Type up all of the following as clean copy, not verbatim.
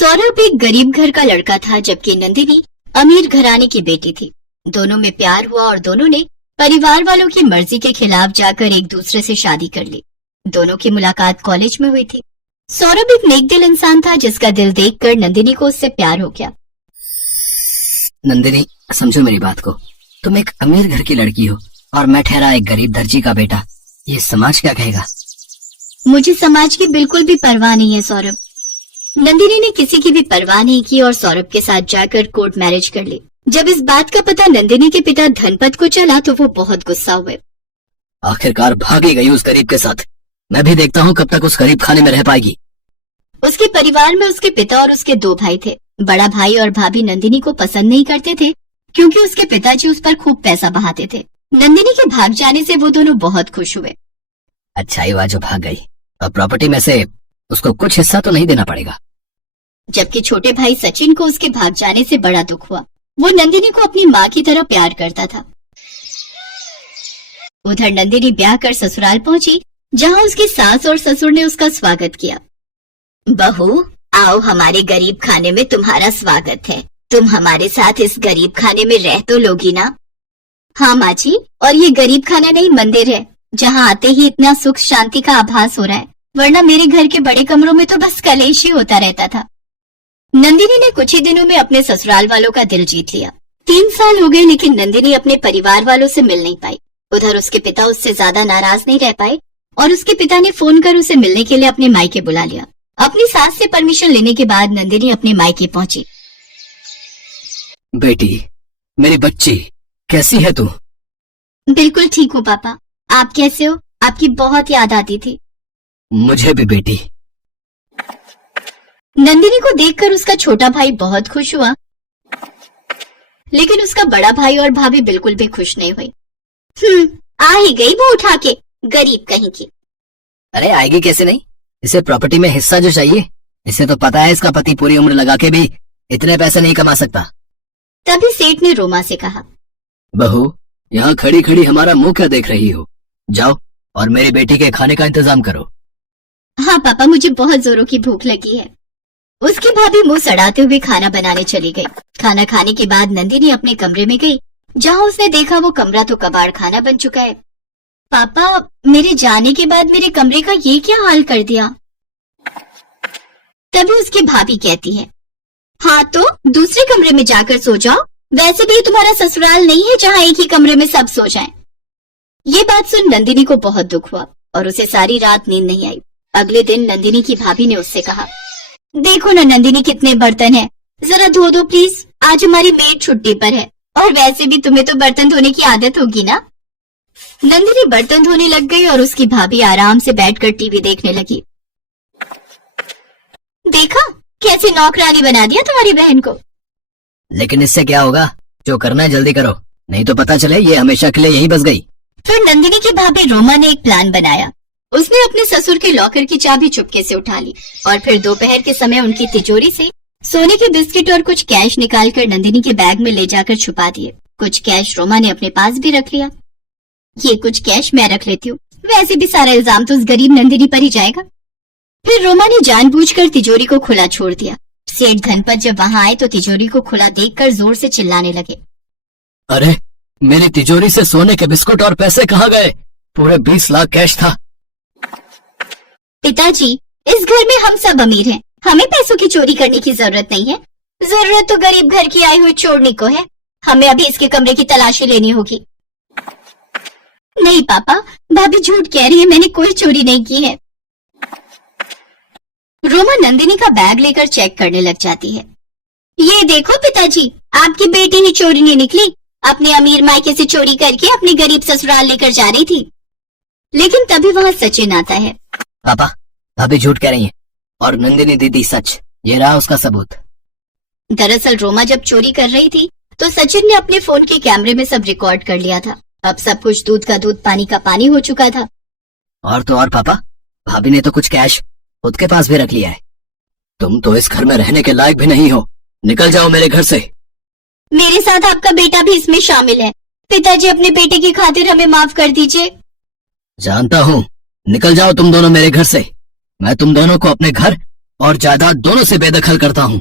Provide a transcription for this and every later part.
सौरभ एक गरीब घर का लड़का था, जबकि नंदिनी अमीर घराने की बेटी थी। दोनों में प्यार हुआ और दोनों ने परिवार वालों की मर्जी के खिलाफ जाकर एक दूसरे से शादी कर ली। दोनों की मुलाकात कॉलेज में हुई थी। सौरभ एक नेक दिल इंसान था, जिसका दिल देखकर नंदिनी को उससे प्यार हो गया। नंदिनी, समझो मेरी बात को। तुम एक अमीर घर की लड़की हो और मैं ठहरा एक गरीब दर्जी का बेटा। ये समाज क्या कहेगा? मुझे समाज की बिल्कुल भी परवाह नहीं है सौरभ। नंदिनी ने किसी की भी परवाह नहीं की और सौरभ के साथ जाकर कोर्ट मैरिज कर ली। जब इस बात का पता नंदिनी के पिता धनपत को चला तो वो बहुत गुस्सा हुए। आखिरकार भागी गई उस गरीब के साथ। मैं भी देखता हूँ कब तक उस गरीब खाने में रह पाएगी। उसके परिवार में उसके पिता और उसके दो भाई थे। बड़ा भाई और भाभी नंदिनी को पसंद नहीं करते थे, क्योंकि उसके पिताजी उस पर खूब पैसा बहाते थे। नंदिनी के भाग जाने से वो दोनों बहुत खुश हुए। अच्छा ही हुआ जो भाग गई। और प्रॉपर्टी में से उसको कुछ हिस्सा तो नहीं देना पड़ेगा। जबकि छोटे भाई सचिन को उसके भाग जाने से बड़ा दुख हुआ। वो नंदिनी को अपनी माँ की तरह प्यार करता था। उधर नंदिनी ब्याह कर ससुराल पहुंची, जहाँ उसकी सास और ससुर ने उसका स्वागत किया। बहू, आओ, हमारे गरीब खाने में तुम्हारा स्वागत है। तुम हमारे साथ इस गरीब खाने में रह तो लोगी ना? हाँ माँ जी, और ये गरीब खाना नहीं मंदिर है, जहाँ आते ही इतना सुख शांति का आभास हो रहा है, वरना मेरे घर के बड़े कमरों में तो बस कलेश ही होता रहता था। नंदिनी ने कुछ ही दिनों में अपने ससुराल वालों का दिल जीत लिया। 3 साल हो गए, लेकिन नंदिनी अपने परिवार वालों से मिल नहीं पाई। उधर उसके पिता उससे ज्यादा नाराज नहीं रह पाए और उसके पिता ने फोन कर उसे मिलने के लिए अपने मायके बुला लिया। अपनी सास से परमिशन लेने के बाद नंदिनी अपने मायके पहुंची। बेटी, मेरी बच्ची, कैसी है तू? बिल्कुल ठीक हूँ पापा। आप कैसे हो? आपकी बहुत याद आती थी। मुझे भी बेटी। नंदिनी को देखकर उसका छोटा भाई बहुत खुश हुआ, लेकिन उसका बड़ा भाई और भाभी बिल्कुल भी खुश नहीं हुई। आ ही गई वो उठा के, गरीब कहीं की। अरे आएगी कैसे नहीं? इसे प्रॉपर्टी में हिस्सा जो चाहिए। इसे तो पता है इसका पति पूरी उम्र लगा के भी इतने पैसे नहीं कमा सकता। तभी सेठ ने रोमा से कहा, बहू, यहाँ खड़ी खड़ी हमारा मुंह क्या देख रही हो? जाओ और मेरी बेटी के खाने का इंतजाम करो। हाँ पापा, मुझे बहुत जोरों की भूख लगी है। उसकी भाभी मुंह सड़ाते हुए खाना बनाने चली गई। खाना खाने के बाद नंदिनी अपने कमरे में गई, जहाँ उसने देखा वो कमरा तो कबाड़ खाना बन चुका है। पापा, मेरे जाने के बाद मेरे कमरे का ये क्या हाल कर दिया? तभी उसकी भाभी कहती है, हाँ तो दूसरे कमरे में जाकर सो जाओ। वैसे भी तुम्हारा ससुराल नहीं है जहाँ एक ही कमरे में सब सो जाएं। ये बात सुन नंदिनी को बहुत दुख हुआ और उसे सारी रात नींद नहीं आई। अगले दिन नंदिनी की भाभी ने उससे कहा, देखो ना नंदिनी, कितने बर्तन हैं, जरा धो दो प्लीज। आज हमारी मेड छुट्टी पर है और वैसे भी तुम्हें तो बर्तन धोने की आदत होगी ना। नंदिनी बर्तन धोने लग गई और उसकी भाभी आराम से बैठकर टीवी देखने लगी। देखा कैसे नौकरानी बना दिया तुम्हारी बहन को। लेकिन इससे क्या होगा? जो करना है जल्दी करो, नहीं तो पता चले ये हमेशा के लिए यहीं बस गई। फिर नंदिनी की भाभी रोमा ने एक प्लान बनाया। उसने अपने ससुर के लॉकर की चाबी चुपके से उठा ली और फिर दोपहर के समय उनकी तिजोरी से सोने के बिस्किट और कुछ कैश निकालकर नंदिनी के बैग में ले जाकर छुपा दिए। कुछ कैश रोमा ने अपने पास भी रख लिया। ये कुछ कैश मैं रख लेती हूँ, वैसे भी सारा इल्जाम तो उस गरीब नंदिनी पर ही जाएगा। फिर रोमा ने जानबूझकर तिजोरी को खुला छोड़ दिया। सेठ धनपत जब वहाँ आए तो तिजोरी को खुला देखकर जोर से चिल्लाने लगे, अरे मेरी तिजोरी से सोने के बिस्कुट और पैसे कहाँ गए? पूरे 20 लाख कैश था। पिताजी, इस घर में हम सब अमीर हैं, हमें पैसों की चोरी करने की जरूरत नहीं है। जरूरत तो गरीब घर की आई हुई चोरनी को है। हमें अभी इसके कमरे की तलाशी लेनी होगी। नहीं पापा, भाभी झूठ कह रही है, मैंने कोई चोरी नहीं की है। रोमा नंदिनी का बैग लेकर चेक करने लग जाती है। ये देखो पिताजी, आपकी बेटी ही चोरनी निकली। अपने अमीर मायके से चोरी करके अपने गरीब ससुराल लेकर जा रही थी। लेकिन तभी वहाँ सचिन आता है। पापा, भाभी झूठ कह रही है और नंदिनी दीदी सच। ये रहा उसका सबूत। दरअसल रोमा जब चोरी कर रही थी तो सचिन ने अपने फोन के कैमरे में सब रिकॉर्ड कर लिया था। अब सब कुछ दूध का दूध पानी का पानी हो चुका था। और तो और पापा, भाभी ने तो कुछ कैश खुद के पास भी रख लिया है। तुम तो इस घर में रहने के लायक भी नहीं हो। निकल जाओ मेरे घर से। मेरे साथ आपका बेटा भी इसमें शामिल है। पिताजी, अपने बेटे की खातिर हमें माफ कर दीजिए। जानता हूँ, निकल जाओ तुम दोनों मेरे घर से। मैं तुम दोनों को अपने घर और जायदाद दोनों से बेदखल करता हूँ।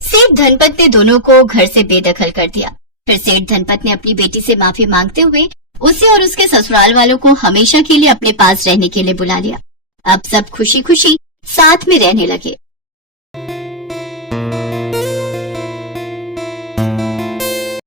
सेठ धनपत ने दोनों को घर से बेदखल कर दिया। फिर सेठ धनपत ने अपनी बेटी से माफी मांगते हुए उसे और उसके ससुराल वालों को हमेशा के लिए अपने पास रहने के लिए बुला लिया। अब सब खुशी खुशी साथ में रहने लगे।